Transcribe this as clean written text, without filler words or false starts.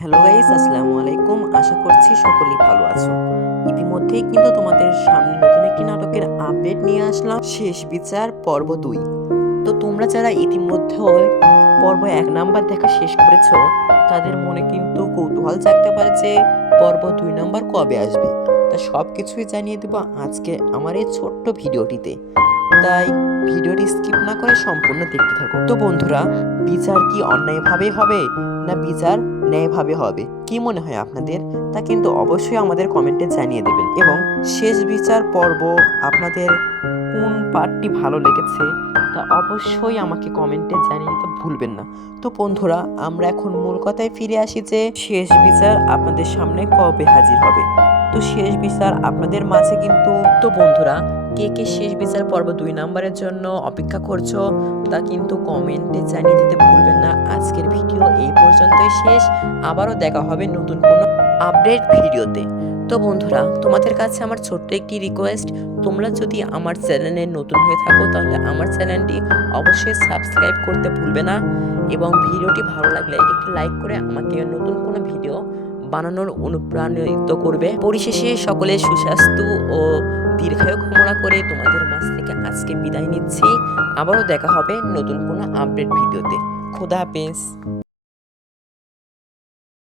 Hello guys, আসসালামু আলাইকুম। আশা করছি সকলেই ভালো আছো। ইতিমধ্যেই কিন্তু তোমাদের সামনে নতুন একটি নাটকের আপডেট নিয়ে আসলাম, শেষ বিচার পর্ব 2। তো তোমরা যারা ইতিমধ্যে পর্ব 1 নাম্বার দেখা শেষ করেছো, তাদের মনে কিন্তু কৌতূহল জাগতে পারে যে পর্ব 2 নাম্বার কবে আসবে। তা সব কিছুই জানিয়ে দেবো আজকে আমার এই ছোট্ট ভিডিওটিতে। তাই ভিডিওটি স্কিপ না করে সম্পূর্ণ দেখতে থাকো। তো বন্ধুরা, বিচার কি অন্যায়ভাবে হবে না বিচার ন্যায়ভাবে হবে, কি মনে হয় আপনাদের? তা কিন্তু অবশ্যই আমাদের কমেন্টে জানিয়ে দেবেন। এবং শেষ বিচার পর্ব আপনাদের কোন পার্টটি ভালো লেগেছে তা অবশ্যই আমাকে কমেন্টে জানিয়ে দিতে ভুলবেন না। তো বন্ধুরা, আমরা এখন মূল কথায় ফিরে আসি যে শেষ বিচার আপনাদের সামনে কবে হাজির হবে। তো শেষ বিচার আপনাদের মাঝে কিন্তু, তো বন্ধুরা, কে কে শেষ বিচার পর্ব 2 নাম্বারের জন্য অপেক্ষা করছো তা কিন্তু কমেন্টে জানিয়ে দিতে ভুলবেন না। আজকের ভিডিও এই পর্যন্তই শেষ। আবারও দেখা হবে নতুন কোনো আপডেট ভিডিওতে। তো বন্ধুরা, তোমাদের কাছে আমার ছোট্ট একটি রিকোয়েস্ট, তোমরা যদি আমার চ্যানেলে নতুন হয়ে থাকো তাহলে আমার চ্যানেলটি অবশ্যই সাবস্ক্রাইব করতে ভুলবে না। এবং ভিডিওটি ভালো লাগলে একটি লাইক করে আমাকে নতুন কোনো ভিডিও বানানোর অনুপ্রাণিত করবে। পরিশেষে সকলের সুস্বাস্থ্য ও দীর্ঘায়ু কামনা করে তোমাদের মাঝ থেকে আজকে বিদায় নিচ্ছি। আবারও দেখা হবে নতুন কোনো আপডেট ভিডিওতে। খোদা হাফেজ।